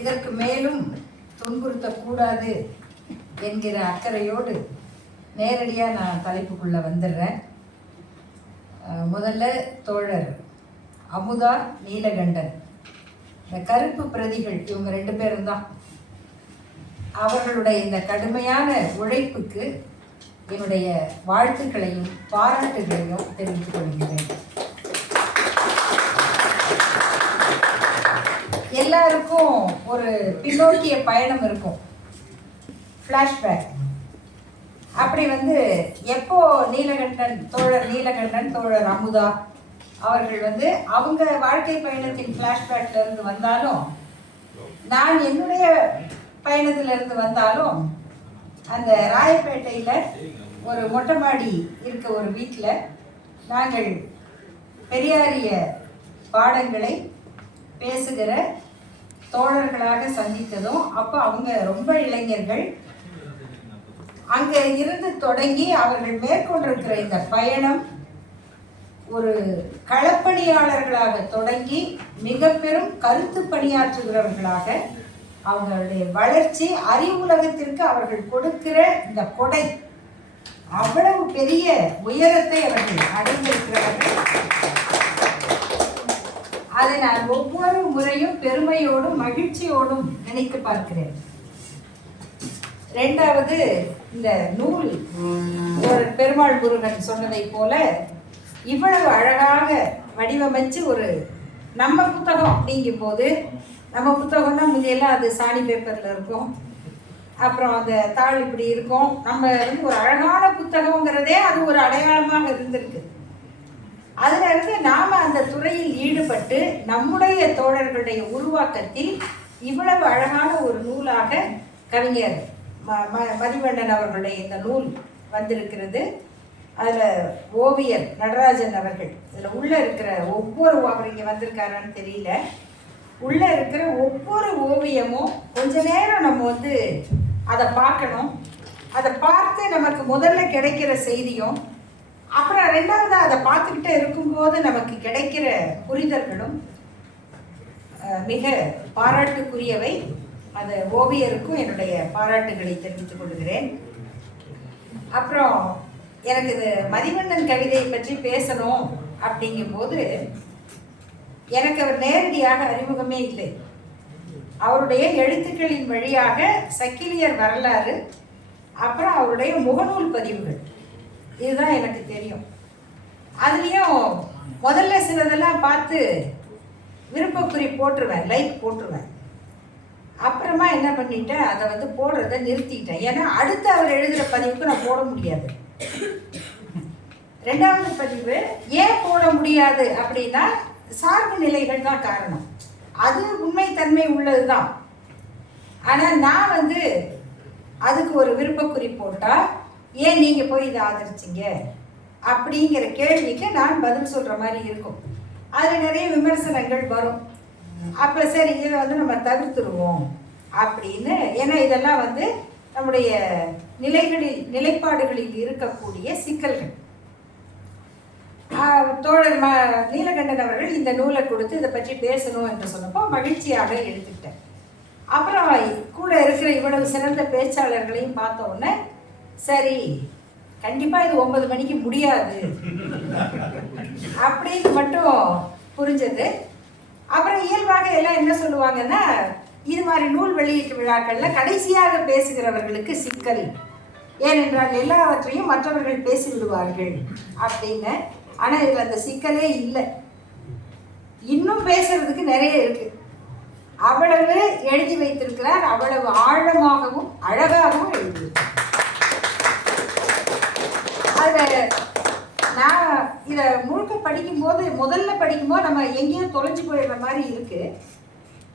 இதற்கு மேலும் துன்புறுத்தக்கூடாது என்கிற அக்கறையோடு நேரடியாக நான் தலைப்புக்குள்ளே வந்துடுறேன். முதல்ல தோழர் அமுதா, நீலகண்டன், இந்த கருப்பு பிரதிகள், இவங்க 2 பேரும் தான். அவர்களுடைய இந்த கடுமையான உழைப்புக்கு என்னுடைய வாழ்த்துக்களையும் பாராட்டுகளையும் தெரிவித்துக் கொள்கிறேன். எல்லாருக்கும் ஒரு பின்னோக்கிய பயணம் இருக்கும், ஃப்ளாஷ்பேக். அப்படி எப்போ தோழர் நீலகண்டன், தோழர் அமுதா அவர்கள் அவங்க வாழ்க்கை பயணத்தின் ஃப்ளாஷ்பேக்ல இருந்து வந்தாலும், நான் என்னுடைய பயணத்துல இருந்து வந்தாலும், அந்த ராயப்பேட்டையில் ஒரு மொட்டை மாடி இருக்க ஒரு வீட்டில் நாங்கள் பெரியாரிய பாடங்களை பேசுகிற தோழர்களாக சந்தித்ததும், அப்போ அவங்க ரொம்ப இளைஞர்கள். அங்கே இருந்து தொடங்கி அவர்கள் மேற்கொண்டிருக்கிற இந்த பயணம் ஒரு களப்பணியாளர்களாக தொடங்கி மிக பெரும் கருத்து பணியாற்றுகிறவர்களாக அவங்களுடைய வளர்ச்சி, அறிவுலகத்திற்கு அவர்கள் கொடுக்கிற இந்த கொடை, அவ்வளவு பெரிய உயரத்தை அவர்கள் அடைந்திருக்கிறார்கள். அதை நான் ஒவ்வொரு முறையும் பெருமையோடும் மகிழ்ச்சியோடும் நினைத்து பார்க்கிறேன். 2வது, இந்த நூல் பெருமாள் முருகன் சொன்னதை போல இவ்வளவு அழகாக வடிவமைச்சு ஒரு நம்ம புத்தகம் அப்படிங்கும் போது, நம்ம புத்தகம்னா முந்தையெல்லாம் அது சாணி பேப்பரில் இருக்கும், அப்புறம் அந்த தாள் இப்படி இருக்கும். நம்ம ஒரு அழகான புத்தகங்கிறதே அது ஒரு அடையாளமாக இருந்திருக்கு. அதுல இருந்து நாம அந்த துறையில் ஈடுபட்டு நம்முடைய தோழர்களுடைய உருவாக்கத்தில் இவ்வளவு அழகான ஒரு நூலாக கவிஞர் மதிவண்ணன் அவர்களுடைய இந்த நூல் வந்திருக்கிறது. அதில் ஓவியர் நடராஜன் அவர்கள், இதில் உள்ளே இருக்கிற ஒவ்வொரு, அவர் இங்கே வந்திருக்காரான்னு தெரியல, உள்ளே இருக்கிற ஒவ்வொரு ஓவியமும் கொஞ்ச நேரம் நம்ம அதை பார்க்கணும். அதை பார்த்து நமக்கு முதல்ல கிடைக்கிற செய்தியும், அப்புறம் 2வது அதை பார்த்துக்கிட்டே இருக்கும்போது நமக்கு கிடைக்கிற புரிதல்களும் மிக பாராட்டுக்குரியவை. அது ஓவியருக்கும் என்னுடைய பாராட்டுகளை தெரிவித்துக் கொள்கிறேன். அப்புறம் எனக்கு இது மதிவண்ணன் கவிதையை பற்றி பேசணும் அப்படிங்கும்போது, எனக்கு அவர் நேரடியாக அறிமுகமே இல்லை. அவருடைய எழுத்துக்களின் வழியாக சக்கிலியர் வரலாறு, அப்புறம் அவருடைய முகநூல் பதிவுகள், இதுதான் எனக்கு தெரியும். அதுலேயும் முதல்ல சிலதெல்லாம் பார்த்து விருப்பக்குறி போட்டுருவேன், லைக் போட்டுருவேன். அப்புறமா என்ன பண்ணிட்டேன், அதை போடுறதை நிறுத்திட்டேன். ஏன்னா அடுத்து அவர் எழுதுகிற பதிவுக்கு நான் போட முடியாது. 2வது பதிவு ஏன் போட முடியாது அப்படின்னா, சார்பு நிலைகள் தான் காரணம். அது உண்மைத்தன்மை உள்ளது தான். ஆனால் நான் அதுக்கு ஒரு விருப்பக்குறி போட்டால், ஏன் நீங்கள் போய் இதை ஆதரிச்சிங்க அப்படிங்கிற கேள்விக்கு நான் பதில் சொல்கிற மாதிரி இருக்கும். அதில் நிறைய விமர்சனங்கள் வரும். அப்போ சரி, இதை நம்ம தவிர்த்துருவோம் அப்படின்னு. ஏன்னா இதெல்லாம் நம்முடைய நிலைப்பாடுகளில் இருக்கக்கூடிய சிக்கல்கள். தோழர் நீலகண்டன் அவர்கள் இந்த நூலை கொடுத்து இதை பற்றி பேசணும் என்று சொன்னப்போ மகிழ்ச்சியாக எடுத்துக்கிட்டேன். அப்புறம் கூட இருக்கிற இவ்வளவு சிறந்த பேச்சாளர்களையும் பார்த்த உடனே, சரி கண்டிப்பாக இது 9 மணிக்கு முடியாது அப்படின்னு மட்டும் புரிஞ்சது. அப்புறம் இயல்பாக எல்லாம் என்ன சொல்லுவாங்கன்னா, இது மாதிரி நூல் வெளியீட்டு விழாக்களில் கடைசியாக பேசுகிறவர்களுக்கு சிக்கல், ஏனென்றால் எல்லாவற்றையும் மற்றவர்கள் பேசிவிடுவார்கள் அப்படின்னு. ஆனால் இதில் அந்த சிக்கலே இல்லை. இன்னும் பேசுறதுக்கு நிறைய இருக்கு. அவ்வளவு எழுதி வைத்திருக்கிறார், அவ்வளவு ஆழமாகவும் அழகாகவும் எழுதியிருக்கிறார். அதில் நான் இதை முழுக்க படிக்கும்போது, முதல்ல படிக்கும்போது நம்ம எங்கேயோ தொலைஞ்சு போயிடுற மாதிரி இருக்கு.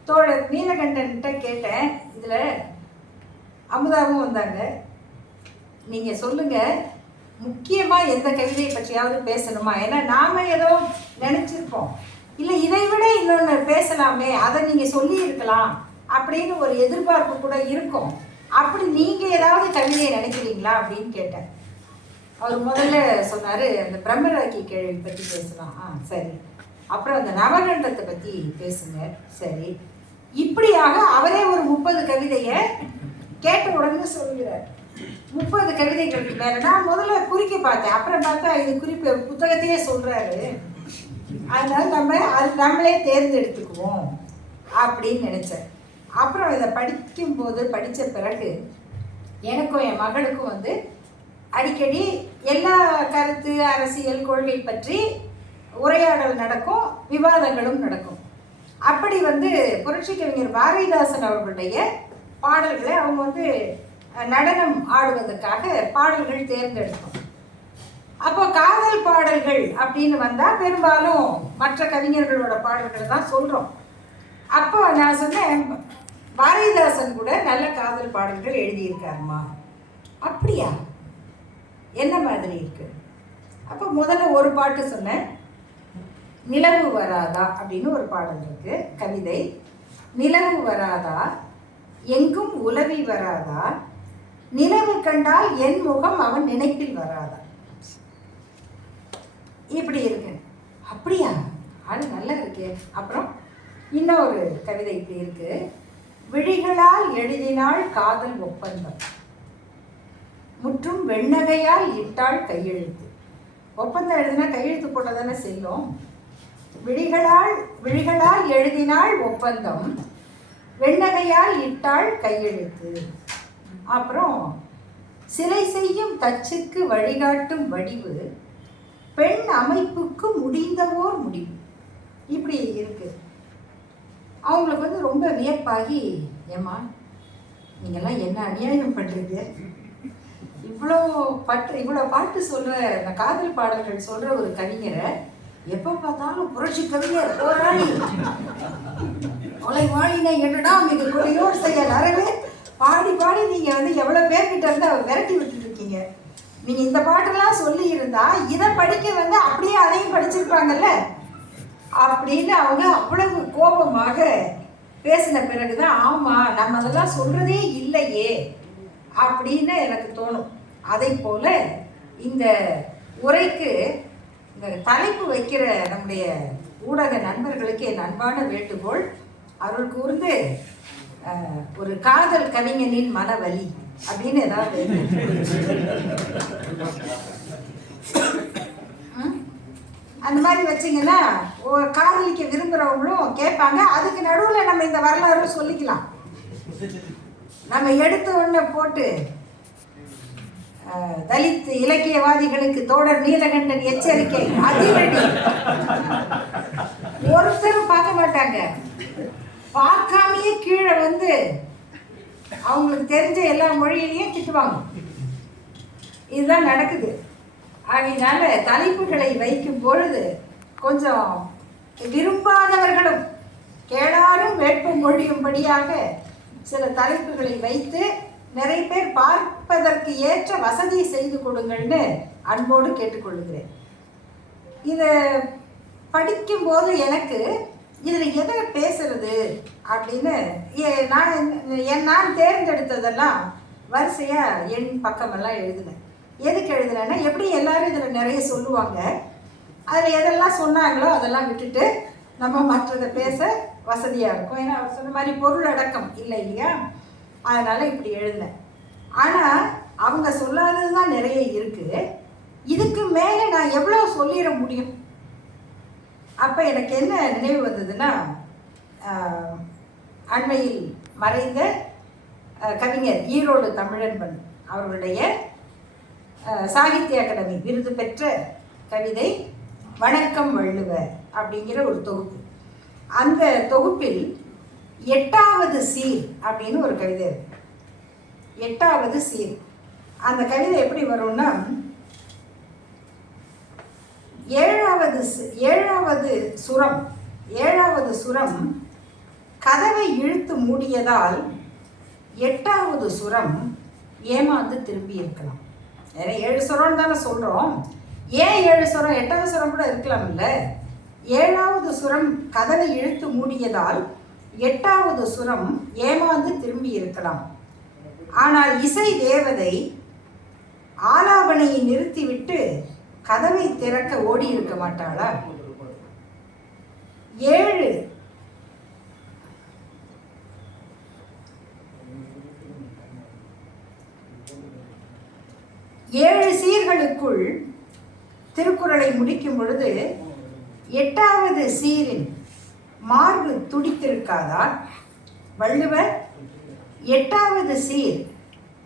தோழர் நீலகண்டன்கிட்ட கேட்டேன், இதில் அமுதாவும் வந்தாங்க, நீங்கள் சொல்லுங்கள் முக்கியமாக எந்த கவிதையை பற்றியாவது பேசணுமா? ஏன்னா நாம் ஏதோ நினச்சிருப்போம், இல்லை இதை விட இன்னொன்று பேசலாமே, அதை நீங்கள் சொல்லியிருக்கலாம் அப்படின்னு ஒரு எதிர்பார்ப்பு கூட இருக்கும். அப்படி நீங்கள் ஏதாவது கவிதையை நினைக்கிறீங்களா அப்படின்னு கேட்டேன். அவர் முதல்ல சொன்னார், அந்த பிரம்மராக்கி கேள்வி பற்றி பேசலாம். சரி. அப்புறம் அந்த நவகண்டத்தை பற்றி பேசுங்க. சரி. இப்படியாக அவரே ஒரு 30 கவிதையை கேட்ட உடனே சொல்கிறார். 30 கவிதைகளுக்கு மேல நான் முதல்ல குறிக்க பார்த்தேன். அப்புறம் பார்த்தா இது குறிப்பு புத்தகத்தையே சொல்றாரு. அதனால நம்மளே தேர்ந்தெடுத்துக்குவோம் அப்படின்னு நினைச்சேன். அப்புறம் இதை படித்த பிறகு எனக்கும் என் மகளுக்கும் அடிக்கடி எல்லா கருத்து, அரசியல், கொள்கை பற்றி உரையாடல் நடக்கும், விவாதங்களும் நடக்கும். அப்படி புரட்சி கவிஞர் பாரதிதாசன் அவர்களுடைய பாடல்களை அவங்க நடனம் ஆடுவதற்காக பாடல்கள் தேர்ந்தெடுத்தோம். அப்போ காதல் பாடல்கள் அப்படின்னு வந்தால் பெரும்பாலும் மற்ற கவிஞர்களோட பாடல்களை தான் சொல்கிறோம். அப்போ நான் சொன்னேன், பாரதிதாசன் கூட நல்ல காதல் பாடல்கள் எழுதியிருக்காருமா. அப்படியா, என்ன மாதிரி இருக்கு? அப்போ முதல்ல ஒரு பாட்டு சொன்னேன், நிலவு வராதா அப்படின்னு ஒரு பாடல் இருக்கு, கவிதை. நிலவு வராதா, எங்கும் உலவி வராதா, நிலவு கண்டால் என் முகம் அவன் நினைப்பில் வராதா, இப்படி இருக்கு. அப்படியா, அது நல்லா இருக்கே. அப்புறம் இன்னொரு கவிதை இப்படி இருக்கு, விழிகளால் எழுதினாள் காதல் ஒப்பந்தம், முற்றும் வெண்ணகையால் இட்டாள் கையெழுத்து. ஒப்பந்தம் எழுதினா கையெழுத்து போட்டதானே செய்யும். விழிகளால் எழுதினாள் ஒப்பந்தம், வெண்ணகையால் இட்டாள் கையெழுத்து. அப்புறம் சிலை செய்யும் தச்சுக்கு வழிகாட்டும் வடிவு, பெண் அமைப்புக்கு முடிந்தவோர் முடிவு, இப்படி இருக்கு. அவங்களுக்கு ரொம்ப வியப்பாகி, ஏம்மா நீங்கள்லாம் என்ன அநியாயம் பண்ணுறீங்க, இவ்வளோ பாட்டு சொல்கிற, இந்த காதல் பாடல்கள் சொல்கிற ஒரு கவிஞரை எப்போ பார்த்தாலும் புரட்சி கவிஞர், போராளி, கொலைவாளினை என்னடா மிக கொலையோடு செயல் அறவே பாடி பாடி நீங்கள் எவ்வளோ பேர்கிட்ட விரட்டி விட்டுட்டு இருக்கீங்க. நீங்கள் இந்த பாட்டெல்லாம் சொல்லி இருந்தா இதை படிக்க அப்படியே அதையும் படிச்சிருப்பாங்கல்ல அப்படின்னு அவங்க அவ்வளவு கோபமாக பேசின பிறகுதான், ஆமாம் நம்ம அதெல்லாம் சொல்கிறதே இல்லையே அப்படின்னு எனக்கு தோணும். அதை போல் இந்த உரைக்கு இந்த தலைப்பு வைக்கிற நம்முடைய ஊடக நண்பர்களுக்கு என் அன்பான வேண்டுகோள், அருள் கூர்ந்து ஒரு காதல் கவிஞனின் மனவலி அப்படின்னு ஏதாவது அந்த மாதிரி வச்சிங்கன்னா காதலிக்க விரும்புகிறவங்களும் கேட்பாங்க. அதுக்கு நடுவில் நம்ம இந்த வரலாறு சொல்லிக்கலாம். நம்ம எடுத்த உடனே போட்டு தலித் இலக்கியவாதிகளுக்கு தோழர் நீலகண்டன் எச்சரிக்கை, அதிரடி, ஒருத்தரும் பார்க்க மாட்டாங்க. பார்க்காமையே கீழே அவங்களுக்கு தெரிஞ்ச எல்லா மொழியிலையும் திட்டுவாங்க. இதுதான் நடக்குது. அதனால தலைப்புகளை வைக்கும் பொழுது கொஞ்சம் விரும்பாதவர்களும் கேளாரும் வேட்பு மொழியும்படியாக சில தலைப்புகளை வைத்து நிறைய பேர் பார்ப்பதற்கு ஏற்ற வசதி செய்து கொடுங்கள்னு அன்போடு கேட்டுக்கொள்கிறேன். இதை படிக்கும்போது எனக்கு இதில் எதை பேசுறது அப்படின்னு நான் தேர்ந்தெடுத்ததெல்லாம் வரிசையாக என் பக்கமெல்லாம் எழுதினேன். எதுக்கு எழுதுனேன்னா, எப்படி எல்லாரும் இதில் நிறைய சொல்லுவாங்க, அதில் எதெல்லாம் சொன்னாங்களோ அதெல்லாம் விட்டுட்டு நம்ம மற்றதை பேச வசதியாக இருக்கும். ஏன்னா அவர் சொன்ன மாதிரி பொருள் அடக்கம் இல்லை இல்லையா, அதனால் இப்படி எழுதினேன். ஆனால் அவங்க சொல்லாதது தான் நிறைய இருக்குது. இதுக்கு மேலே நான் எவ்வளோ சொல்லிட முடியும்? அப்போ எனக்கு என்ன நினைவு வந்ததுன்னா, அண்மையில் மறைந்த கவிஞர் ஈரோடு தமிழன்பன் அவர்களுடைய சாகித்ய அகாடமி விருது பெற்ற கவிதை வணக்கம் வள்ளுவ அப்படிங்கிற ஒரு தொகுப்பு. அந்த தொகுப்பில் 8வது சீர் அப்படின்னு ஒரு கவிதை இருக்கு. 8வது சீர். அந்த கவிதை எப்படி வரும்னா, ஏழாவது சுரம் கதவை இழுத்து மூடியதால் 8வது சுரம் ஏமாந்து திரும்பி இருக்கலாம். ஏன்னா 7 சுரம் தானே சொல்கிறோம். ஏன் 7 சுரம்? 8வது சுரம் கூட இருக்கலாம் இல்லை. 7வது சுரம் கதவை இழுத்து மூடியதால் 8வது சுரம் ஏமாந்து திரும்பி இருக்கலாம். ஆனால் இசை தேவதை ஆலாபனையை நிறுத்திவிட்டு கதவை திறக்க ஓடி இருக்க மாட்டாளா? 7 சீர்களுக்குள் திருக்குறளை முடிக்கும் பொழுது 8வது சீரின் மார்பு துடித்திருக்காதா? வள்ளுவர் 8வது சீர்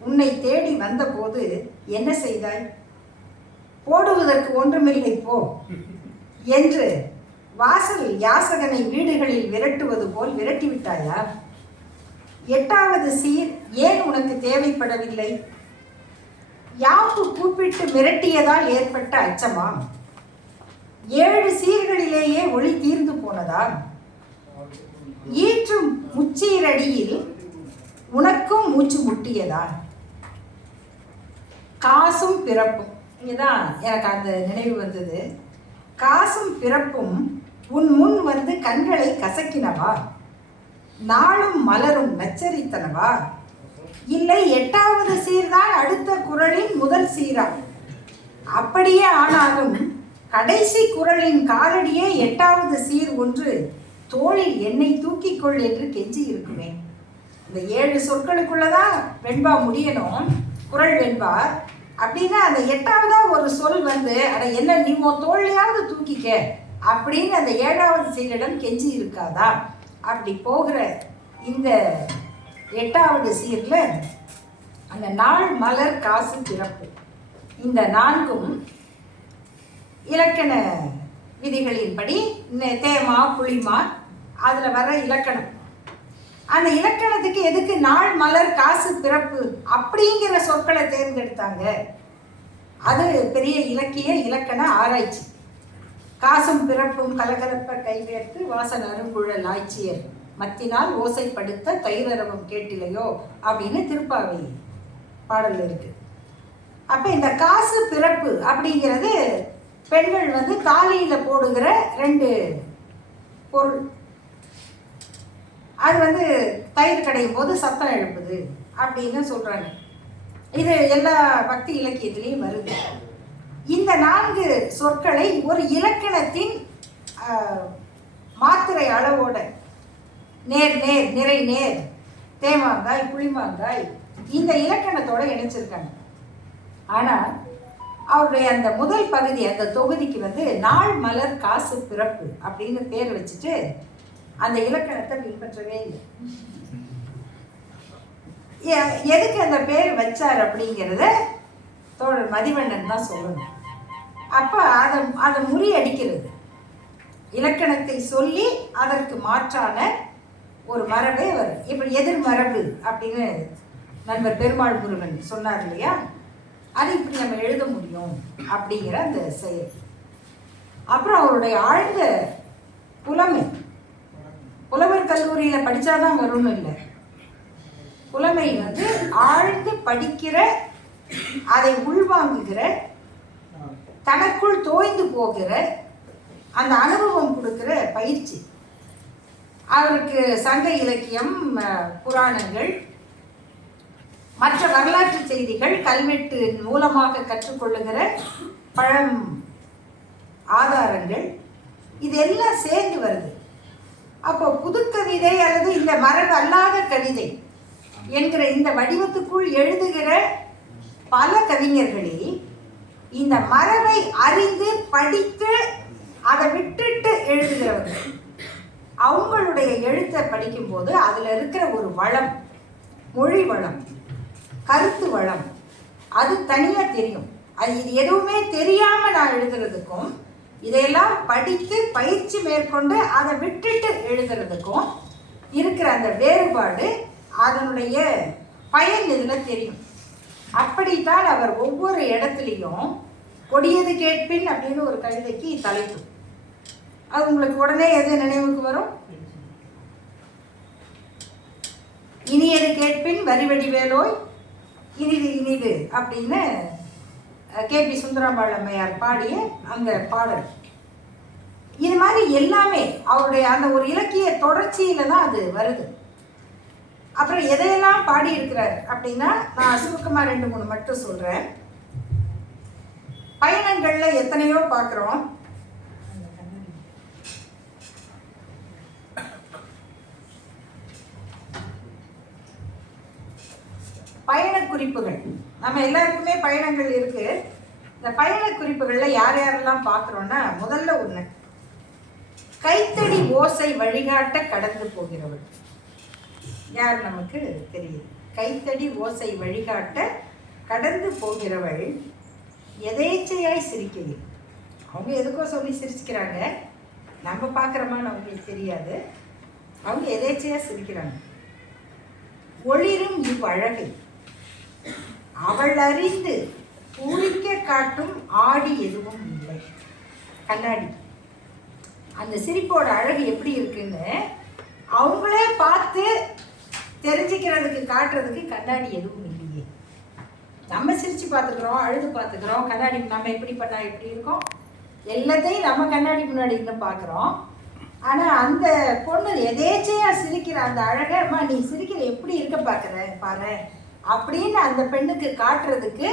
உன்னை தேடி வந்தபோது என்ன செய்தாய்? போடுவதற்கு ஒன்றுமில்லை போ என்று வாசல் யாசகனை வீடுகளில் விரட்டுவது போல் விரட்டிவிட்டாயா? 8வது சீர் ஏன் உனக்கு தேவைப்படவில்லை? யாப்பு கூப்பிட்டு மிரட்டியதால் ஏற்பட்ட அச்சமா? 7 சீர்களிலேயே ஒளி தீர்ந்து போனதா? ஈற்றும் முச்சீரடியில் உனக்கும் மூச்சு முட்டியதா? காசும் பிறப்பும், இங்கதான் எனக்கு அந்த நினைவு வந்தது. காசும் பிறப்பும் உன் முன் வந்து கண்களை கசக்கினவா? நாளும் மலரும் நச்சரித்தனவா? இல்லை 8வது சீர்தான் அடுத்த குறளின் முதல் சீரா? அப்படியே ஆனாலும் கடைசி குறளின் காலடியே 8வது சீர் ஒன்று தோளில் என்னை தூக்கிக்கொள் என்று கெஞ்சி இருக்குமே. இந்த 7 சொற்களுக்குள்ளதான் வெண்பா முடியணும், குறள் வெண்பா. அப்படின்னா அந்த 8வதா ஒரு சொல் வந்து அட என்ன நீ உன் தோல்லையாவது தூக்கிக்க அப்படின்னு அந்த 7வது சீரிடம் கெஞ்சி இருக்காதா? அப்படி போகிற இந்த 8வது சீர்ல அந்த நாள் மலர் காசு பிறப்பு இந்த 4ம் இலக்கண விதிகளின்படி தேமா புளிமா அதில் வர இலக்கணம். அந்த இலக்கணத்துக்கு எதுக்கு நாள் மலர் காசு பிறப்பு அப்படிங்கிற சொற்களை தேர்ந்தெடுத்தாங்க? அது பெரிய இலக்கண ஆராய்ச்சி. காசும் பிறப்பும் கலகலப்ப கைவேர்த்து வாசன் அருங்குழல் ஆய்ச்சியர் மத்தினால் ஓசைப்படுத்த தயிரரவம் கேட்டிலையோ அப்படின்னு திருப்பாவை பாடல் இருக்கு. அப்ப இந்த காசு பிறப்பு அப்படிங்கிறது பெண்கள் வந்து தாலியில போடுகிற 2 பொருள். அது வந்து தயிர் கடையும் போது சத்தம் எழுப்புது அப்படின்னு சொல்றாங்க. இது எல்லா பக்தி இலக்கியத்திலையும் வருது. இந்த 4 சொற்களை ஒரு இலக்கணத்தின் மாத்திரை அளவோட நேர் நேர் நிறை நேர் தேமாங்காய் புளிமாங்காய் இந்த இலக்கணத்தோட இணைச்சிருக்காங்க. ஆனால் அவருடைய அந்த முதல் பகுதி அந்த தொகுதிக்கு வந்து நாள் மலர் காசு பிறப்பு அப்படின்னு பேர் வச்சுட்டு அந்த இலக்கணத்தை பின்பற்றவே இல்லை. எதுக்கு அந்த பேர் வச்சார் அப்படிங்கிறத தோழர் மதிவண்ணன் தான் சொல்லணும். அப்போ அதை முறியடிக்கிறது, இலக்கணத்தை சொல்லி அதற்கு மாற்றான ஒரு மரபே வரும். இப்படி எதிர்மரபு அப்படின்னு நண்பர் பெருமாள் முருகன் சொன்னார் இல்லையா, அது இப்படி நம்ம எழுத முடியும் அப்படிங்கிற அந்த செயல். அப்புறம் அவருடைய ஆழ்ந்த புலமை, புலவர் கல்லூரியில் படித்தாதான் வரும்னு இல்லை, புலமை வந்து ஆழ்ந்து படிக்கிற, அதை உள்வாங்குகிற, தனக்குள் தோய்ந்து போகிற அந்த அனுபவம் கொடுக்கிற பயிற்சி. அவருக்கு சங்க இலக்கியம், புராணங்கள், மற்ற வரலாற்று செய்திகள், கல்வெட்டு மூலமாக கற்றுக்கொள்ளுகிற பழம் ஆதாரங்கள், இதெல்லாம் சேர்ந்து வருது. அப்போ புதுக்கவிதை அல்லது இந்த மரபு அல்லாத கவிதை என்கிற இந்த வடிவத்துக்குள் எழுதுகிற பல கவிஞர்களில் இந்த மரபை அறிந்து படித்து அதை விட்டுட்டு எழுதுகிறவர்கள், அவங்களுடைய எழுத்தை படிக்கும்போது அதில் இருக்கிற ஒரு வளம், மொழி வளம், கருத்து வளம், அது தனியாக தெரியும். அது இது எதுவுமே தெரியாமல் நான் எழுதுறதுக்கும் இதையெல்லாம் படித்து பயிற்சி மேற்கொண்டு அதை விட்டுட்டு எழுதுறதுக்கும் இருக்கிற அந்த வேறுபாடு, அதனுடைய பயன் இதில் தெரியும். அப்படித்தான் அவர் ஒவ்வொரு இடத்துலையும் கொடியது கேட்பின் அப்படின்னு ஒரு கவிதைக்கு தலைப்பு. அது உங்களுக்கு உடனே எது நினைவுக்கு வரும்? இனியது கேட்பின் வரிவடி வேலோய் இனிது இனிது அப்படின்னு கேபி சுந்தராம்பாள் அம்மையார் பாடிய அந்த பாடல். இது மாதிரி எல்லாமே அவருடைய அந்த ஒரு இலக்கிய தொடர்ச்சியில தான் அது வருது. அப்புறம் எதையெல்லாம் பாடியிருக்கிறார் அப்படின்னா, நான் சுருக்கமாக 2-3 மட்டும் சொல்கிறேன். பயணங்கள்ல எத்தனையோ பார்க்குறோம். பயண குறிப்புகள். நம்ம எல்லாருக்குமே பயணங்கள் இருக்கு. இந்த பயண குறிப்புகள்ல யார் யாரெல்லாம் பார்க்குறோன்னா, முதல்ல ஒன்று, கைத்தடி ஓசை வழிகாட்ட கடந்து போகிறவள். யார் நமக்கு தெரியுது? கைத்தடி ஓசை வழிகாட்ட கடந்து போகிறவள் எதேச்சையாய் சிரிக்கிறது. அவங்க எதுக்கோ சொல்லி சிரிச்சுக்கிறாங்க, நம்ம பார்க்குறோமான்னு அவங்களுக்கு தெரியாது. அவங்க எதேச்சையாக சிரிக்கிறாங்க. ஒளிரும் இவ்வழகை அவள் அறிந்து பூரிக்க காட்டும் ஆடி எதுவும் இல்லை. கண்ணாடி. அந்த சிரிப்போட அழகு எப்படி இருக்குன்னு அவங்களே பார்த்து தெரிஞ்சுக்கிறதுக்கு காட்டுறதுக்கு கண்ணாடி எதுவும் இல்லையே. நம்ம சிரித்து பார்த்துக்கிறோம், அழுது பார்த்துக்கிறோம். கண்ணாடி நம்ம எப்படி பண்ணால் எப்படி இருக்கோம், எல்லாத்தையும் நம்ம கண்ணாடி முன்னாடி இருந்து பார்க்குறோம். ஆனால் அந்த பொண்ணு எதேச்சையாக சிரிக்கிற அந்த அழகம்மா, நீ சிரிக்கிற எப்படி இருக்க பார்க்குற பாரு அப்படின்னு அந்த பெண்ணுக்கு காட்டுறதுக்கு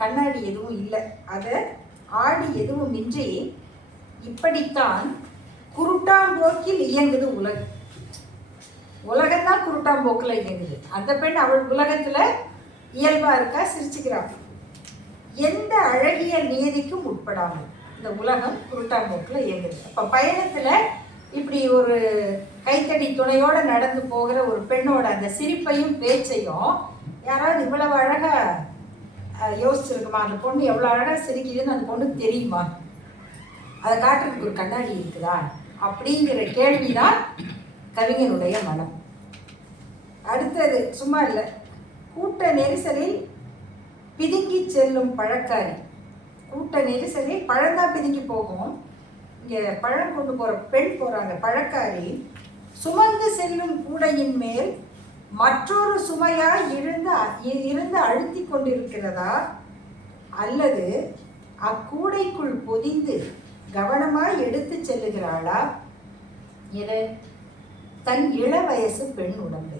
கண்ணாடி எதுவும் இல்லை. அதை ஆடி எதுவும் இன்றி இப்படித்தான் குருட்டாம்போக்கில் இயங்குது உலகம். உலகம்தான் குருட்டாம்போக்கில் இயங்குது. அந்த பெண் அவள் உலகத்தில் இயல்பாக இருக்கா, சிரிச்சுக்கிறாள். எந்த அழகிய நியதிக்கும் உட்படாமல் இந்த உலகம் குருட்டாம்போக்கில் இயங்குது. அப்போ பயணத்தில் இப்படி ஒரு கைத்தடி துணையோடு நடந்து போகிற ஒரு பெண்ணோட அந்த சிரிப்பையும் பேச்சையும் யாராவது இவ்வளவு அழகாக யோசிச்சிருக்குமா? அந்த பொண்ணு எவ்வளோ அழகாக சிரிக்குதுன்னு அந்த பொண்ணுக்கு தெரியுமா? அதை காட்டுறதுக்கு ஒரு கண்ணாடி இருக்குதா அப்படிங்கிற கேள்விதான் கவிஞனுடைய மனம். அடுத்தது சும்மா இல்லை, கூட்ட நெரிசலில் பிதுங்கி செல்லும் பழக்காரி. கூட்ட நெரிசலில் பழந்தான் பிதுங்கி போகும். இங்கே பழம் கொண்டு போகிற பெண் போகிறாங்க, பழக்காரி. சுமந்து செல்லும் கூடையின் மேல் மற்றொரு சுமையாய் இருந்து அழுத்தி கொண்டிருக்கிறதா, அல்லது அக்கூடைக்குள் பொதிந்து கவனமாய் எடுத்து செல்லுகிறாளா? எது? தன் இள வயசு பெண் உடம்பு.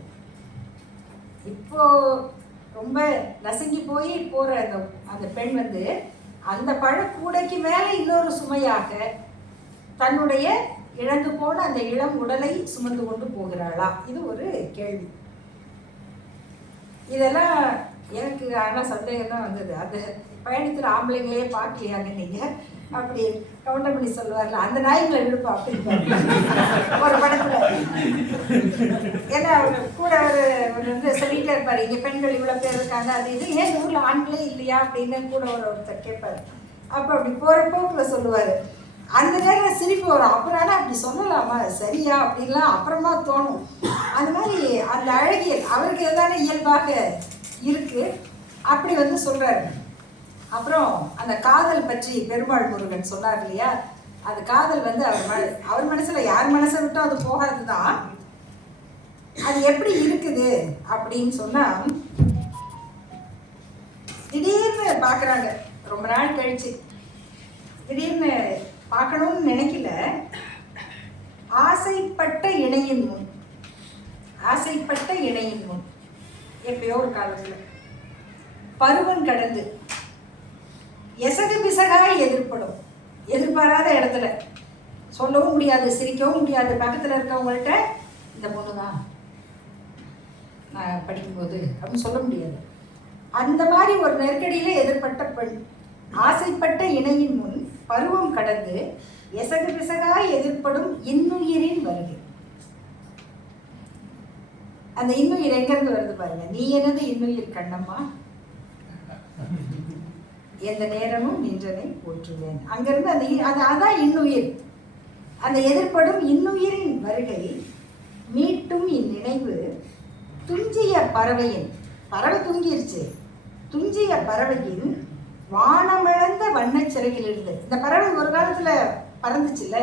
இப்போ ரொம்ப நசுங்கி போய் போகிற அந்த பெண் அந்த பழக்கூடைக்கு மேலே இன்னொரு சுமையாக தன்னுடைய இழந்து போன அந்த இளம் உடலை சுமந்து கொண்டு போகிறாளா? இது ஒரு கேள்வி. இதெல்லாம் எனக்கு ஆனால் சந்தேகம் தான் வந்தது. அந்த பயணத்தில் ஆம்பளைங்களே பார்க்கலையாங்க நீங்கள் அப்படி கவுண்டமணி சொல்லுவார்ல, அந்த நாய்களை விடுப்பா அப்படின்னு ஒரு படத்தில். ஏன்னா அவர் கூட ஒரு சொல்லிகிட்டே இருப்பார், இங்கே பெண்கள் இவ்வளோ பேர் இருக்காங்க, அது இது ஏன் ஊரில் ஆண்களே இல்லையா அப்படின்னு கூட ஒருத்தர் கேட்பார். அப்போ அப்படி போகிற போக்கில் சொல்லுவார். அந்த நேரம் சிரிப்பு வரும். அப்புறம் அப்படி சொல்லலாமா, சரியா அப்படின்லாம் அப்புறமா தோணும். அந்த மாதிரி அந்த அழகியல் அவருக்கு எதான இயல்பாக இருக்குது. அப்படி சொல்கிறாரு. அப்புறம் அந்த காதல் பற்றி பெருமாள் முருகன் சொன்னார் இல்லையா, அது காதல் அவர் மனசில் யார் மனசை விட்டோ அது போகாது தான். அது எப்படி இருக்குது அப்படின்னு சொன்னால், திடீர்னு பார்க்குறாங்க ரொம்ப நாள் கழிச்சு, திடீர்னு பார்க்கணும்னு நினைக்கல. ஆசைப்பட்ட இணையின் முன், ஆசைப்பட்ட இணையின் முன் எப்பயோ ஒரு காலத்தில் பருவம் கடந்து எசகு பிசகாய் எதிர்படும். எதிர்பாராத இடத்துல சொல்லவும் முடியாது, சிரிக்கவும் முடியாது. பக்கத்தில் இருக்கவங்கள்ட்ட இந்த பொண்ணு தான் நான் படிக்கும்போது அப்படின்னு சொல்ல முடியாது. அந்த மாதிரி ஒரு நெருக்கடியில் எதிர்பட்ட பெண் ஆசைப்பட்ட இணையின் முன் பருவம் கடந்து எசகு பிசகாய் எதிர்ப்படும் இன்னுயிரின் வருகை. அந்த இன்னுயிர் எங்கிருந்து வருது பாருங்க. நீ எனது இன்னுயிர் கண்ணம்மா, எந்த நேரமும் நின்றனை போற்றுவேன். அங்கிருந்து அதான் இன்னுயிர். அந்த எதிர்ப்படும் இன்னுயிரின் வருகை மீட்டும் இந்நினைவு துஞ்சிய பறவையின், பறவை தூங்கிருச்சு, துஞ்சிய பறவையின் வானமிழந்த வண்ணச் சிறகிலிருந்து. இந்த பறவை ஒரு காலத்தில் பறந்துச்சுல்ல,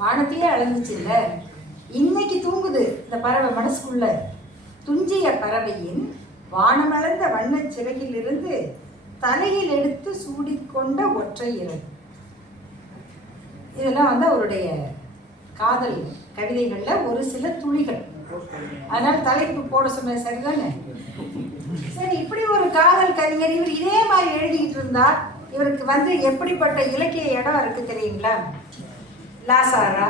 வானத்தையே அளந்துச்சுல்ல, இன்னைக்கு தூங்குது இந்த பறவை மனசுக்குள்ள. துஞ்சிய பறவையின் வானமளந்த வண்ணச் சிறகிலிருந்து தலையில் எடுத்து சூடிக்கொண்ட ஒற்றை இறகு. இதெல்லாம் அவருடைய காதல் கவிதைகளில் ஒரு சில துளிகள். அதனால் தலைப்பு போட சொன்ன சரிதானே? சரி, இப்படி ஒரு காதல் கவிஞர் இவர் இதே மாதிரி எழுதிக்கிட்டு இருந்தா இவருக்கு எப்படிப்பட்ட இலக்கிய இடம் இருக்கு தெரியுங்களா? லாசாரா,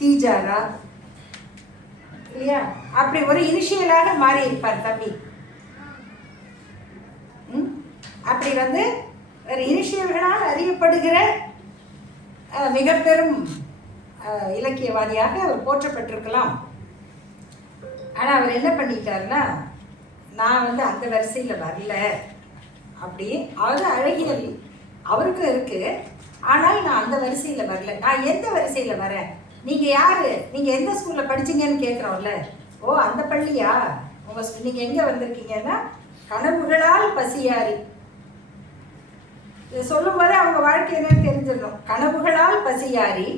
தீஜாரா இல்லையா? அப்படி ஒரு இனிஷியலாக மாறி இருப்பார் தம்பி. அப்படி வந்து இனிஷியல்களால் அறியப்படுகிற மிக பெரும் இலக்கியவாதியாக அவர் போற்றப்பட்டிருக்கலாம். ஆனால் அவர் என்ன பண்ணிட்டாருன்னா, நான் வந்து அந்த வரிசையில் வரல அப்படி. அது அழகியல் அவருக்கும் இருக்குது, ஆனால் நான் அந்த வரிசையில் வரல. நான் எந்த வரிசையில் வரேன்? நீங்கள் யார், நீங்கள் எந்த ஸ்கூலில் படிச்சீங்கன்னு கேட்குறோம்ல. ஓ, அந்த பள்ளியா? உங்கள் நீங்கள் எங்கே வந்திருக்கீங்கன்னா, கனவுகளால் பசியாரி. இது சொல்லும்போது அவங்க வாழ்க்கை என்னன்னு தெரிஞ்சிடணும். கனவுகளால் பசியாரி,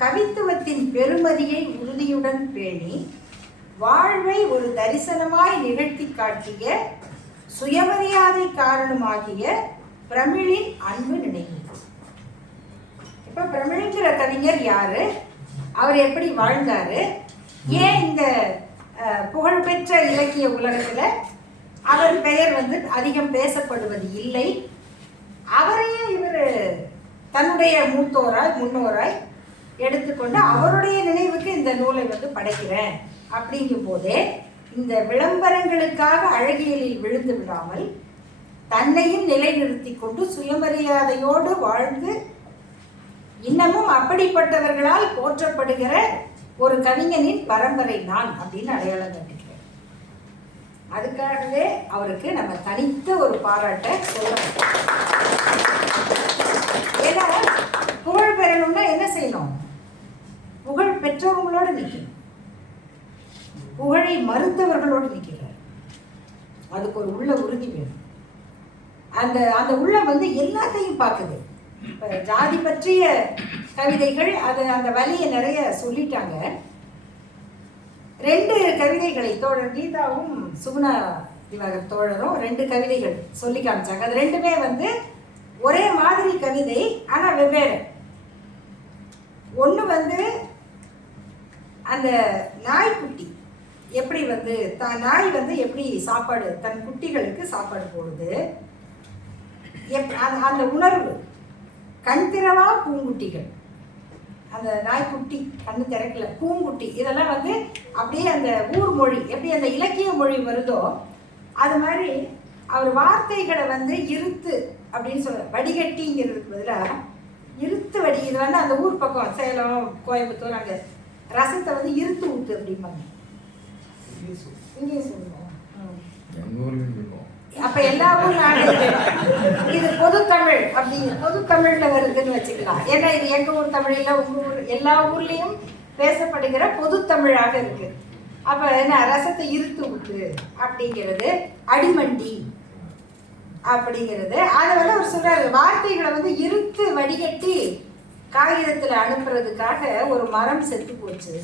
கவித்துவத்தின் பெருமதியை உறுதியுடன் பேணி, வாழ்வை ஒரு தரிசனமாய் நிகழ்த்தி காட்டிய சுயமரியாதை காரணமாகிய பிரமிழின் அன்பு நினைவு. இப்ப பிரமிழ்ங்கிற கவிஞர் யாரு, அவர் எப்படி வாழ்ந்தாரு, ஏன் இந்த புகழ்பெற்ற இலக்கிய உலகத்துல அவர் பெயர் வந்து அதிகம் பேசப்படுவது இல்லை, அவரையே இவர் தன்னுடைய முன்னோராய் எடுத்துக்கொண்டு அவருடைய நினைவுக்கு இந்த நூலை வந்து படைக்கிறேன் அப்படிங்கும் போதே இந்த விளம்பரங்களுக்காக அழகியலில் விழுந்து விடாமல் தன்னையும் நிலைநிறுத்தி கொண்டு சுயமரியாதையோடு வாழ்ந்து இன்னமும் அப்படிப்பட்டவர்களால் போற்றப்படுகிற ஒரு கவிஞனின் பரம்பரை நான் அப்படின்னு அடையாளம் கட்டிக்கிறேன். அதுக்காகவே அவருக்கு நம்ம தனித்த ஒரு பாராட்டை சொல்லணும். ஏன்னா புகழ் பெறணும்னா என்ன செய்யணும்? புகழ் பெற்றவங்களோடு நிற்கணும், புகழை மறுத்தவர்களோடு நிற்கிறார். அதுக்கு ஒரு உள்ள உறுதி வேணும். அந்த அந்த உள்ள வந்து எல்லாத்தையும் பார்க்குது. இப்போ ஜாதி பற்றிய கவிதைகள் அது அந்த வலியை நிறைய சொல்லிட்டாங்க. 2 கவிதைகளை தோழர் கீதாவும் சுகுணா திவாகர் தோழரும் 2 கவிதைகள் சொல்லி காமிச்சாங்க. அது 2மே வந்து ஒரே மாதிரி கவிதை, ஆனால் வெவ்வேறு. ஒன்று வந்து அந்த நாய்க்குட்டி எப்படி வந்து நாய் வந்து எப்படி சாப்பாடு தன் குட்டிகளுக்கு சாப்பாடு போடுது, அந்த உணர்வு. கண் திறவா பூங்குட்டிகள், அந்த நாய்க்குட்டி கண்ணு திறக்கல, பூங்குட்டி, இதெல்லாம் வந்து அப்படியே அந்த ஊர் மொழி எப்படி அந்த இலக்கிய மொழி வருதோ அது மாதிரி அவர் வார்த்தைகளை வந்து இருத்து அப்படின்னு சொல்ற, வடிகட்டிங்கிறதுக்கு பதிலாக இருத்து வடி. இது வந்து அந்த ஊர் பக்கம் சேலம் கோயம்புத்தூர் அங்கே ரசத்தை வந்து இருத்து ஊத்து அப்படிம்பாங்க. இங்கேயும் சொல்லுவோம். அப்ப எல்லா ஊரும் இது பொது தமிழ் அப்படி பொது தமிழ்ல வருதுன்னு வச்சுக்கலாம். ஏன்னா இது எங்க ஊர் தமிழ் இல்லை, உங்க ஊர் எல்லா ஊர்லயும் பேசப்படுகிற பொது தமிழாக இருக்கு. அப்ப என்ன ரசத்தை இருத்து ஊத்து அப்படிங்கிறது, அடிமண்டி அப்படிங்கிறது. அதை வந்து அவர் சொல்றாரு, வார்த்தைகளை வந்து இருத்து வடிகட்டி காகிதத்துல அனுப்புறதுக்காக ஒரு மரம் செத்து போச்சு,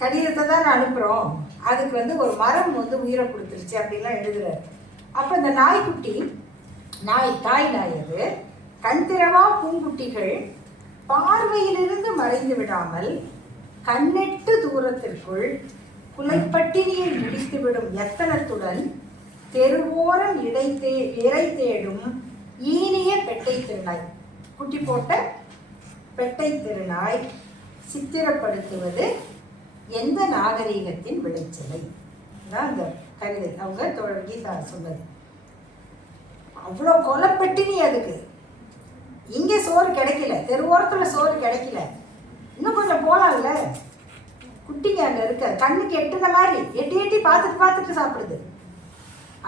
கடிதத்தை தான் அனுப்புறோம், அதுக்கு வந்து ஒரு மரம் வந்து உயிரை கொடுத்துருச்சு அப்படின்லாம் எழுதுறாரு. அப்ப இந்த நாய்க்குட்டி தாய் நாய் அது கண் திறவா பூங்குட்டிகள் பார்வையிலிருந்து மறைந்து விடாமல் கண்ணெட்டு தூரத்திற்குள் குலைப்பட்டினியை முடித்துவிடும் எத்தனத்துடன் தெருவோரம் இறை தேடும் ஈனிய பெட்டை திருநாய், குட்டி போட்ட பெட்டை திருநாய் சித்திரப்படுத்துவது எந்த நாகரீகத்தின் விளைச்சலை தான் அந்த கவிதை அவங்க தோழர் கீதா சொன்னது. அவ்வளோ கொலைப்பட்டினி அதுக்கு. இங்கே சோறு கிடைக்கல, தெருவோரத்தில் சோறு கிடைக்கல, இன்னும் கொஞ்சம் போகலாம்ல. குட்டிங்க அங்கே இருக்க, கண்ணுக்கு எட்டுன மாதிரி எட்டி எட்டி பார்த்துட்டு சாப்பிடுது.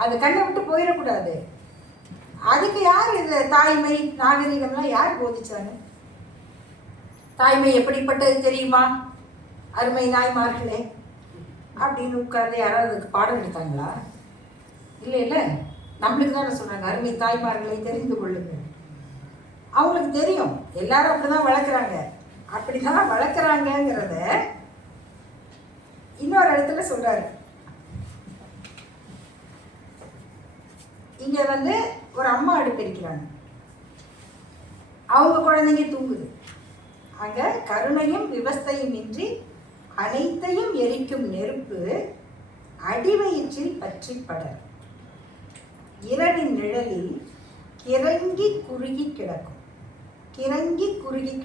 அது கண்ணை விட்டு போயிடக்கூடாது. அதுக்கு யார் இது தாய்மை நாகரீகம்லாம் யார் போதிச்சாங்க? தாய்மை எப்படிப்பட்டது தெரியுமா அருமை நாய்மார்களே அப்படின்னு உட்கார்ந்து யாராவது அதுக்கு பாடம் எடுத்தாங்களா? இல்லை இல்லை, நம்மளுக்கு தானே சொன்னாங்க அருமை தாய்மார்களை தெரிந்து கொள்ளுங்க. அவங்களுக்கு தெரியும், எல்லாரும் அப்படிதான் வளர்க்குறாங்க. அப்படிதான் வளர்க்குறாங்கிறத இன்னொரு இடத்துல சொல்றாரு. இங்க வந்து ஒரு அம்மா அடுப்பெரிக்கிறாங்க, அவங்க குழந்தைங்க தூங்குது. அங்க கருணையும் விவஸ்தையும் இன்றி அனைத்தையும் எரிக்கும் நெருப்பு அடிவயிற்றில் பற்றி படர், இரவின் நிழலில் கிறங்கி குறுகி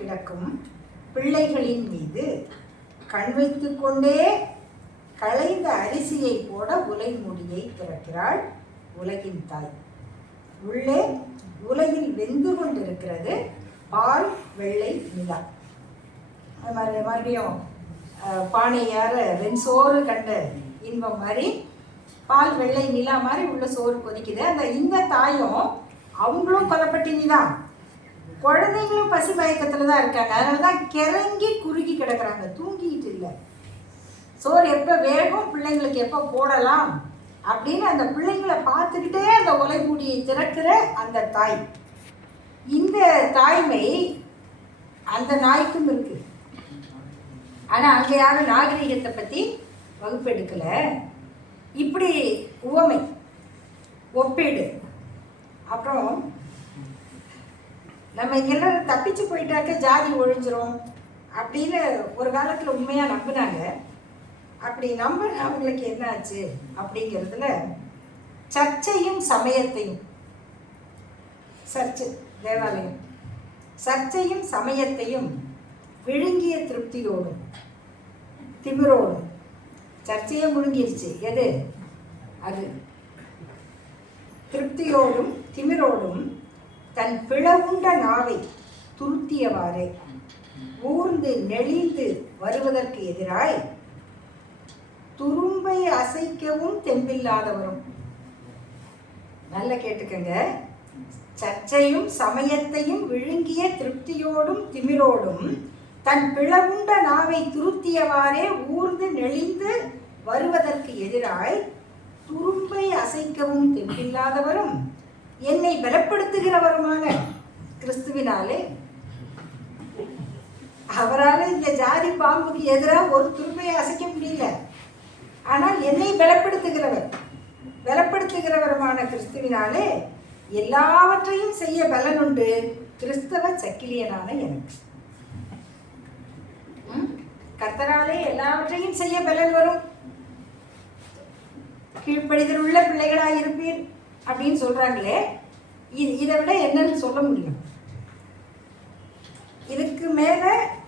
கிடக்கும் பிள்ளைகளின் மீது கண் வைத்து கொண்டே களைந்த அரிசியை போட உலை மூடியை திறக்கிறாள் உலகின் தாய். உள்ளே உலகில் வெந்து கொண்டிருக்கிறது பால் வெள்ளை நிலா. அது மாதிரி மறுபடியும் பானையார வெண்சோறு கண்ட இன்பம் மாதிரி பால் வெள்ளை நிலா மாதிரி உள்ள சோறு கொதிக்குது. இந்த தாயும் அவங்களும் கொலப்பட்டினி தான், குழந்தைங்களும் பசி மயக்கத்தில் தான் இருக்காங்க. அதனால தான் கிறங்கி குறுகி கிடக்குறாங்க, தூங்கிட்டு இல்லை. சோறு எப்போ வேகும், பிள்ளைங்களுக்கு எப்போ போடலாம் அப்படின்னு அந்த பிள்ளைங்களை பார்த்துக்கிட்டே அந்த உலைமூடியை திறக்கிற அந்த தாய். இந்த தாய்மை அந்த நாய்க்கும் இருக்கு. ஆனால் அங்கே யாரும் நாகரிகத்தை பற்றி வகுப்பு எடுக்கலை. இப்படி உவமை ஒப்பீடு. அப்புறம் நம்ம இங்கெல்லாம் தப்பிச்சு போயிட்டாக்க ஜாதி ஒழிஞ்சிரும் அப்படின்னு ஒரு காலத்தில் உண்மையாக நம்பினாங்க. அப்படி அவங்களுக்கு என்ன ஆச்சு அப்படிங்கிறதுல சர்ச்சையும் சமயத்தையும், சர்ச்சை தேவாலயம் சர்ச்சையும் சமயத்தையும் விழுங்கிய திருப்தியோடும் திமிரோடும், சர்ச்சையை முழுங்கிருச்சு எது அது, திருப்தியோடும் திமிரோடும் தன் பிளவுண்ட நாவை துருத்தியவாறே ஊர்ந்து நெளிந்து வருவதற்கு எதிராய் துரும்பை அசைக்கவும் தெம்பில்லாதவரும். நல்ல கேட்டுக்கங்க. சர்ச்சையும் சமயத்தையும் விழுங்கிய திருப்தியோடும் திமிரோடும் தன் பிளவுண்ட நாவை துருத்தியவாறே ஊர்ந்து நெளிந்து வருவதற்கு எதிராய் துரும்பை அசைக்கவும் தெம்பில்லாதவரும் என்னை பலப்படுத்துகிறவருமான கிறிஸ்துவினாலே, அவரால் இந்த ஜாதி பாம்புக்கு எதிராக ஒரு துரும்பையை அசைக்க முடியல. ஆனால் என்னை பலப்படுத்துகிறவருமான கிறிஸ்துவினாலே எல்லாவற்றையும் செய்ய பலனுண்டு கிறிஸ்தவ சக்கிலியனான எனக்கு. கர்த்தராலே எல்லாவற்றையும் செய்ய பலன் வரும். கீழ்ப்படிதல் உள்ள பிள்ளைகளாக இருப்பீர் அப்படின்னு சொல்றாங்களே, இதை விட என்னன்னு சொல்ல முடியும்? இதுக்கு மேல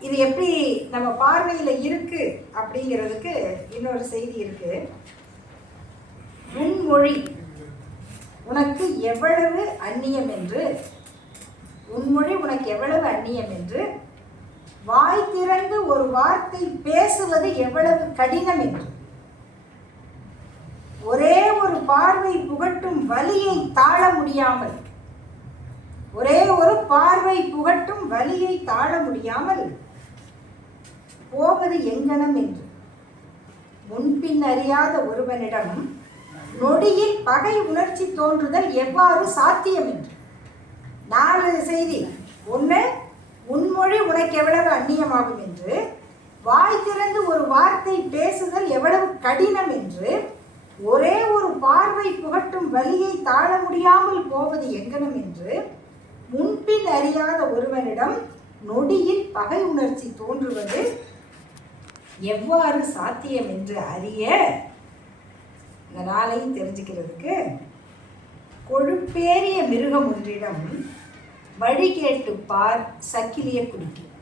இது எப்படி நம்ம பார்வையில இருக்கு அப்படிங்கிறதுக்கு இன்னொரு செய்தி இருக்கு. உன்மொழி உனக்கு எவ்வளவு அந்நியம் என்று, உன்மொழி உனக்கு எவ்வளவு அந்நியம் என்று, வாய் திறந்து ஒரு வார்த்தை பேசுவது எவ்வளவு கடினம் என்று, ஒரே ஒரு பார்வை புகட்டும் வலியை தாழ முடியாமல், ஒரே ஒரு பார்வை புகட்டும் வலியை தாழ முடியாமல் போவது எங்கனம் என்று, முன்பின் அறியாத ஒருவனிடம் நொடியில் பகை உணர்ச்சி தோன்றுதல் எவ்வாறு சாத்தியம் என்று. 4 செய்தி. 1, உன்மொழி உனக்கு எவ்வளவு அந்நியமாகும் என்று, வாய் திறந்து ஒரு வார்த்தை பேசுதல் எவ்வளவு கடினம் என்று, ஒரே ஒரு பார்வை புகட்டும் வலியை தாழ முடியாமல் போவது எங்கனம் என்று, முன்பின் அறியாத ஒருவனிடம் நொடியில் பகை உணர்ச்சி தோன்றுவது எவ்வாறு சாத்தியம் என்று அறிய, இந்த நாளையும் தெரிஞ்சுக்கிறதுக்கு, கொழுப்பேறிய மிருகம் ஒன்றிடம் வழி கேட்டு பார் சக்கிலிய குடிக்கும்.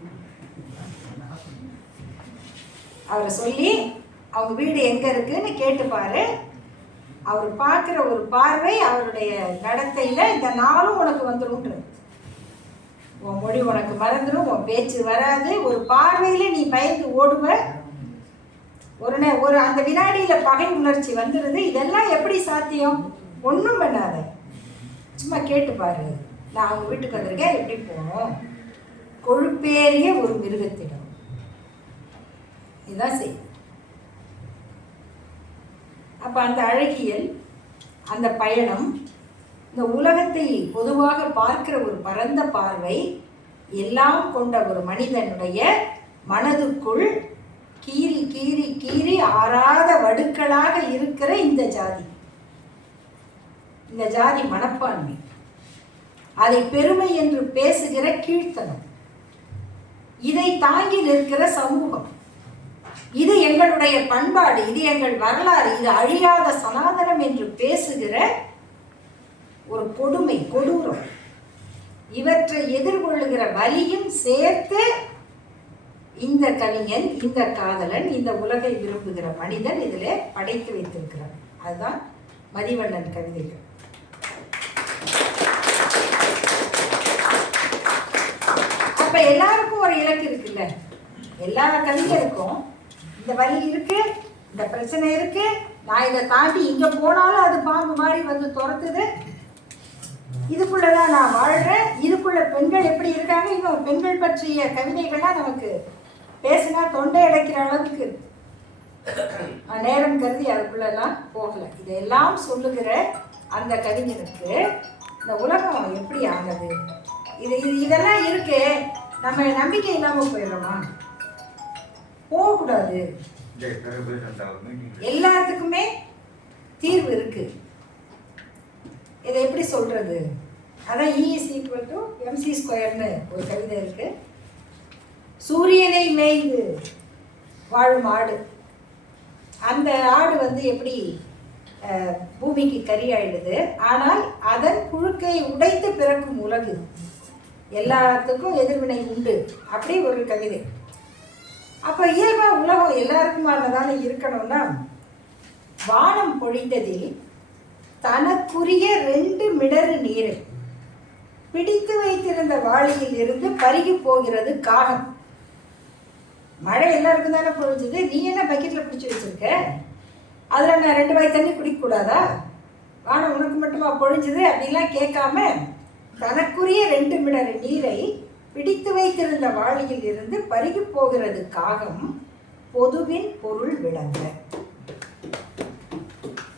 அவரை சொல்லி அவங்க வீடு எங்க இருக்குன்னு கேட்டு பாரு. அவர் பார்க்குற ஒரு பார்வை அவருடைய நடத்தையில இந்த நாளும் உனக்கு வந்துடும். உன் மொழி உனக்கு மறந்துடும், உன் பேச்சு வராது. ஒரு பார்வையில நீ பயந்து ஓடுவ. ஒரு அந்த வினாடியில பகை உணர்ச்சி வந்துடுது. இதெல்லாம் எப்படி சாத்தியம்? ஒன்றும் பண்ணாத, சும்மா கேட்டு பாரு. நான் அவங்க வீட்டுக்கு வந்திருக்கேன், எப்படி போகணும்? கொழுப்பேறிய ஒரு மிருகத்திடம் இதுதான் செய். அப்போ அந்த அழகியல், அந்த பயணம், இந்த உலகத்தை பொதுவாக பார்க்கிற ஒரு பரந்த பார்வை எல்லாம் கொண்ட ஒரு மனிதனுடைய மனதுக்குள் கீறி கீறி கீறி ஆறாத வடுக்களாக இருக்கிற இந்த ஜாதி மனப்பான்மை, அதை பெருமை என்று பேசுகிற கீழ்த்தனம், இதை தாங்கி நிற்கிற சமூகம், இது எங்களுடைய பண்பாடு, இது எங்கள் வரலாறு, இது அழியாத சனாதனம் என்று பேசுகிற ஒரு கொடுமை, கொடூரம், இவற்றை எதிர்கொள்ளுகிற வலியும் சேர்த்து இந்த கவிஞன், இந்த காதலன், இந்த உலகை விரும்புகிற மனிதன் இதில் படைத்து வைத்திருக்கிறார். அதுதான் மதிவண்ணன் கவிதைகள். அப்ப எல்லாருக்கும் ஒரு இலக்கு இருக்குல்ல, எல்லா கவிஞருக்கும் இந்த வலி இருக்கு, இந்த பிரச்சனை இருக்கு, நான் இதை தாண்டி இங்க போனாலும் அது பாம்பு மாதிரி வந்து துரத்துது, இதுக்குள்ளதான் நான் வாழ்றேன், இதுக்குள்ள பெண்கள் எப்படி இருக்காங்க, இன்னும் பெண்கள் பற்றிய கவிதைகள்லாம் நமக்கு பேசினா தொண்டை அடைக்கிற அளவுக்கு நேரம் கருதி அதுக்குள்ளெல்லாம் போகல. இதெல்லாம் சொல்லுகிற அந்த கவிஞருக்கு இந்த உலகம் எப்படி ஆனது, இதெல்லாம் இருக்கு, நம்ம நம்பிக்கை இல்லாம போயிடலாமா? போகக்கூடாது. எல்லாத்துக்குமே தீர்வு இருக்கு. இதை எப்படி சொல்றது? அதான் E=mc²ன்னு ஒரு கவிதை இருக்கு. சூரியனை மேய்ந்து வாழும் ஆடு, அந்த ஆடு வந்து எப்படி பூமிக்கு கரியாயிடுது, ஆனால் அதன் புழுக்கை உடைத்து பிறக்கும் உலகு, எல்லாத்துக்கும் எதிர்வினை உண்டு, அப்படி ஒரு கவிதை. அப்போ இயல்பா உலகம் எல்லாருக்குமானதான இருக்கணும்னா, வானம் பொழிந்ததில் தனக்குரிய 2 மிடறு நீரை பிடித்து வைத்திருந்த வாளியில் இருந்து பருகி போகிறது காகம். மழை எல்லாருக்கும் தானே பொழிஞ்சுது, நீ என்ன பக்கெட்ல பிடிச்சி வச்சிருக்க, அதுல நான் 2 வாய் தண்ணி குடிக்கக்கூடாதா, வானம் உனக்கு மட்டுமா பொழிஞ்சுது அப்படின்லாம் கேட்காம தனக்குரிய 2 மிடறு நீரை பிடித்து வைத்திருந்த வாளியில் இருந்து பருகி போகிறது காகம், பொதுவின் பொருள் விளங்க.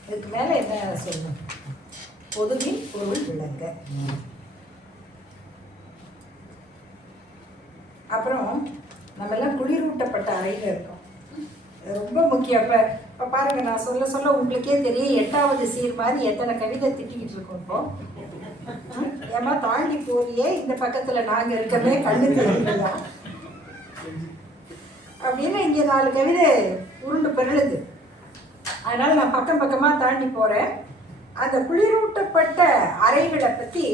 இதுக்கு மேல என்ன சொல்லணும்? பொதுவின் பொருள் விளங்க. அப்புறம் நம்ம எல்லாம் குளிரூட்டப்பட்ட அறையில் இருக்கோம், ரொம்ப முக்கியம். இப்போ பாருங்க, நான் சொல்ல சொல்ல உங்களுக்கே தெரியும் 8வது சீர் மாதிரி எத்தனை கவிதை திட்டிக்கிட்டு இருக்கோம். இப்போ ஏமா தாண்டி போறியே, இந்த பக்கத்துல நாங்க இருக்கவே கண்ணு தெரியலையா அப்படின்னு இங்க 4 கவிதை உருண்டு பெருளுது. அதனால நான் பக்கம் பக்கமா தாண்டி போறேன். அந்த குளிரூட்டப்பட்ட அறைகளை பத்தி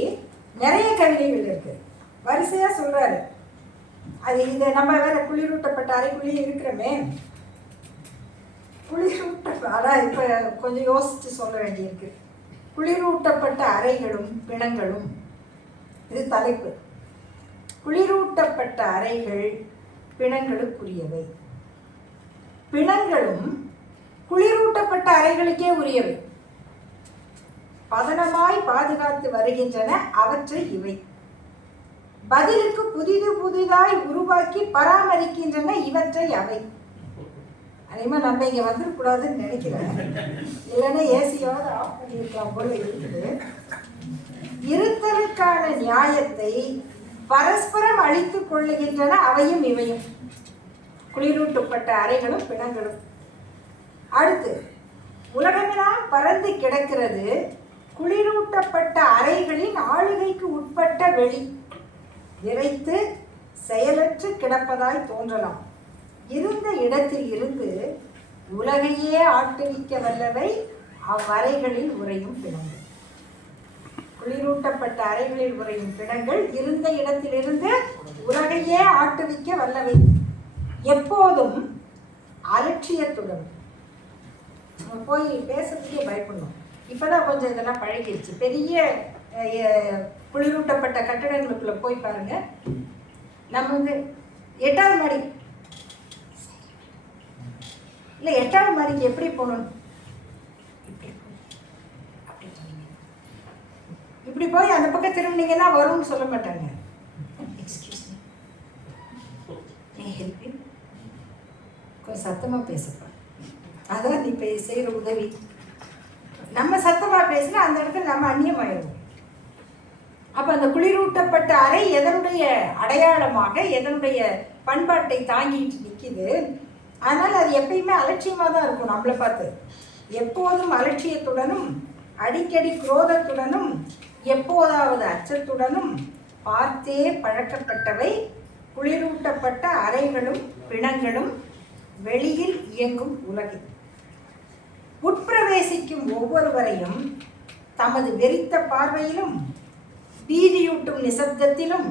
நிறைய கவிதைகள் இருக்கு, வரிசையா சொல்றாரு. அது இதை நம்ம வேற குளிரூட்டப்பட்ட அறைக்குள்ளேயே இருக்கிறோமே, அதான் இப்ப கொஞ்சம் யோசிச்சு சொல்ல வேண்டியிருக்கு. குளிரூட்டப்பட்ட அறைகளும் பிணங்களும், இது தலைப்பு. குளிரூட்டப்பட்ட அறைகள் பிணங்களுக்குரியவை, பிணங்களும் குளிரூட்டப்பட்ட அறைகளுக்கே உரியவை, பதனமாய் பாதுகாத்து வருகின்றன அவற்றை இவை, பதிலுக்கு புதிதாய் உருவாக்கி பராமரிக்கின்றன இவற்றை அவை. அதேமா நம்ம இங்க வந்துடக்கூடாதுன்னு நினைக்கிறேன், இல்லைன்னா ஏசியோட ஆஃப் பண்ணியிருக்கலாம் போல இருக்குது. இருத்தலுக்கான நியாயத்தை பரஸ்பரம் அழித்துக் கொள்ளுகின்றன அவையும் இவையும், குளிரூட்டப்பட்ட அறைகளும் பிணங்களும். அடுத்து, உலகமெல்லாம் பறந்து கிடக்கிறது குளிரூட்டப்பட்ட அறைகளின் ஆளுகைக்கு உட்பட்ட வெளி, விரைத்து செயலற்று கிடப்பதாய் தோன்றலாம். இருந்த இடத்தில் இருந்து உலகையே ஆட்டுவிக்க வல்லவை அவ்வறைகளில் உறையும் பிணங்கள். குளிரூட்டப்பட்ட அறைகளில் உறையும் பிணங்கள் இருந்த இடத்திலிருந்து உலகையே ஆட்டுவிக்க வல்லவை. எப்போதும் அலட்சியத்துடன் போய் பேசுறதுக்கே பயப்படணும். இப்பதான் கொஞ்சம் இதெல்லாம் பழகிடுச்சு. பெரிய குளிரூட்டப்பட்ட கட்டடங்களுக்குள்ள போய் பாருங்க, நம்ம வந்து 8வது மாடி இல்லை 8வது மாடிக்கு எப்படி போகணும், இப்படி போய் அந்த பக்கம் திரும்பினீங்கன்னா வரும்னு சொல்ல மாட்டாங்க. எக்ஸ்கியூஸ் மீ, ஹெல்ப் யூ, கொஞ்சம் சத்தமாக பேசப்பா, அதான் நீ செய்கிற உதவி. நம்ம சத்தமாக பேசினா அந்த இடத்துல நம்ம அந்நியமாயிடும். அப்போ அந்த குளிரூட்டப்பட்ட அறை எதனுடைய அடையாளமாக, எதனுடைய பண்பாட்டை தாங்கிட்டு நிற்கிது. அதனால் அது எப்பயுமே அலட்சியமாக தான் இருக்கும். நம்மளை பார்த்து எப்போதும் அலட்சியத்துடனும், அடிக்கடி குரோதத்துடனும், எப்போதாவது அச்சத்துடனும் பார்த்தே பழக்கப்பட்டவை குளிரூட்டப்பட்ட அறைகளும் பிணங்களும் வெளியில் இயங்கும் உலகில். உட்பிரவேசிக்கும் ஒவ்வொருவரையும் தமது வெறித்த பார்வையிலும் பீதியூட்டும் நிசப்தத்திலும்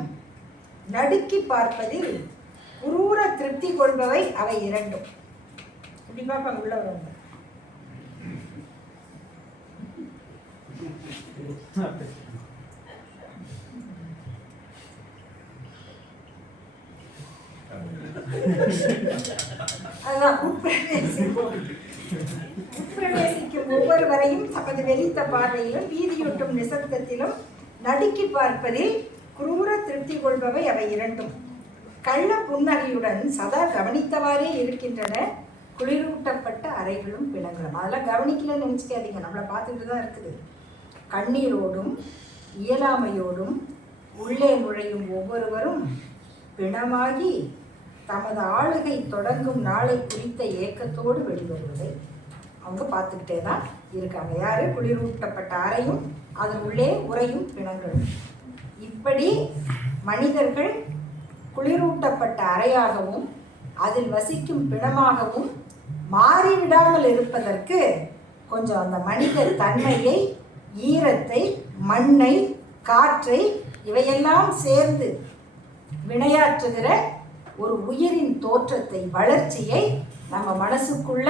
நடுக்கி பார்ப்பதில் குரூர திருப்தி கொள்பவை அவை இரண்டும். இப்படி பார்ப்பாங்க உள்ள வரவங்க. அதுதான் உட்பிரவேசிக்கும். உட்பிரவேசிக்கும் ஒவ்வொருவரையும் தமது வெளித்த பார்வையிலும் வீதியொட்டும் நிசப்தத்திலும் நடுக்கி பார்ப்பதில் குரூர திருப்தி கொள்பவை அவை இரண்டும். கள்ள புன்னகையுடன் சதா கவனித்தவாறே இருக்கின்றன குளிரூட்டப்பட்ட அறைகளும் பிணங்களும். அதெல்லாம் கவனிக்கலன்னு நினச்சிக்காதீங்க, நம்மளை பார்த்துட்டு தான் இருக்குது. கண்ணீரோடும் இயலாமையோடும் உள்ளே நுழையும் ஒவ்வொருவரும் பிணமாகி தமது ஆளுகை தொடங்கும் நாளை குறித்த ஏக்கத்தோடு வெளிவருவதை அவங்க பார்த்துக்கிட்டே தான் இருக்காங்க. யாரு? குளிரூட்டப்பட்ட அறையும் அதன் உள்ளே உறையும் பிணங்களும். இப்படி மனிதர்கள் குளிரூட்டப்பட்ட அறையாகவும் அதில் வசிக்கும் பிணமாகவும் மாறிவிடாமல் இருப்பதற்கு கொஞ்சம் அந்த மனித தன்மையை, ஈரத்தை, மண்ணை, காற்றை இவையெல்லாம் சேர்ந்து வினையாற்றுகிற ஒரு உயிரின் தோற்றத்தை, வளர்ச்சியை நம்ம மனசுக்குள்ள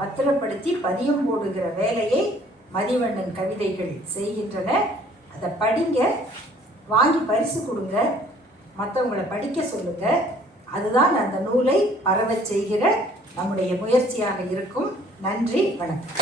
பத்திரப்படுத்தி பதியம் போடுகிற வேலையை மதிவண்ணன் கவிதைகள் செய்கின்றன. அதை படிங்க, வாங்கி பரிசு கொடுங்க, மற்றவங்களை படிக்க சொல்லுங்க. அதுதான் அந்த நூலை பரவச் செய்கிற நம்முடைய முயற்சியாக இருக்கும். நன்றி, வணக்கம்.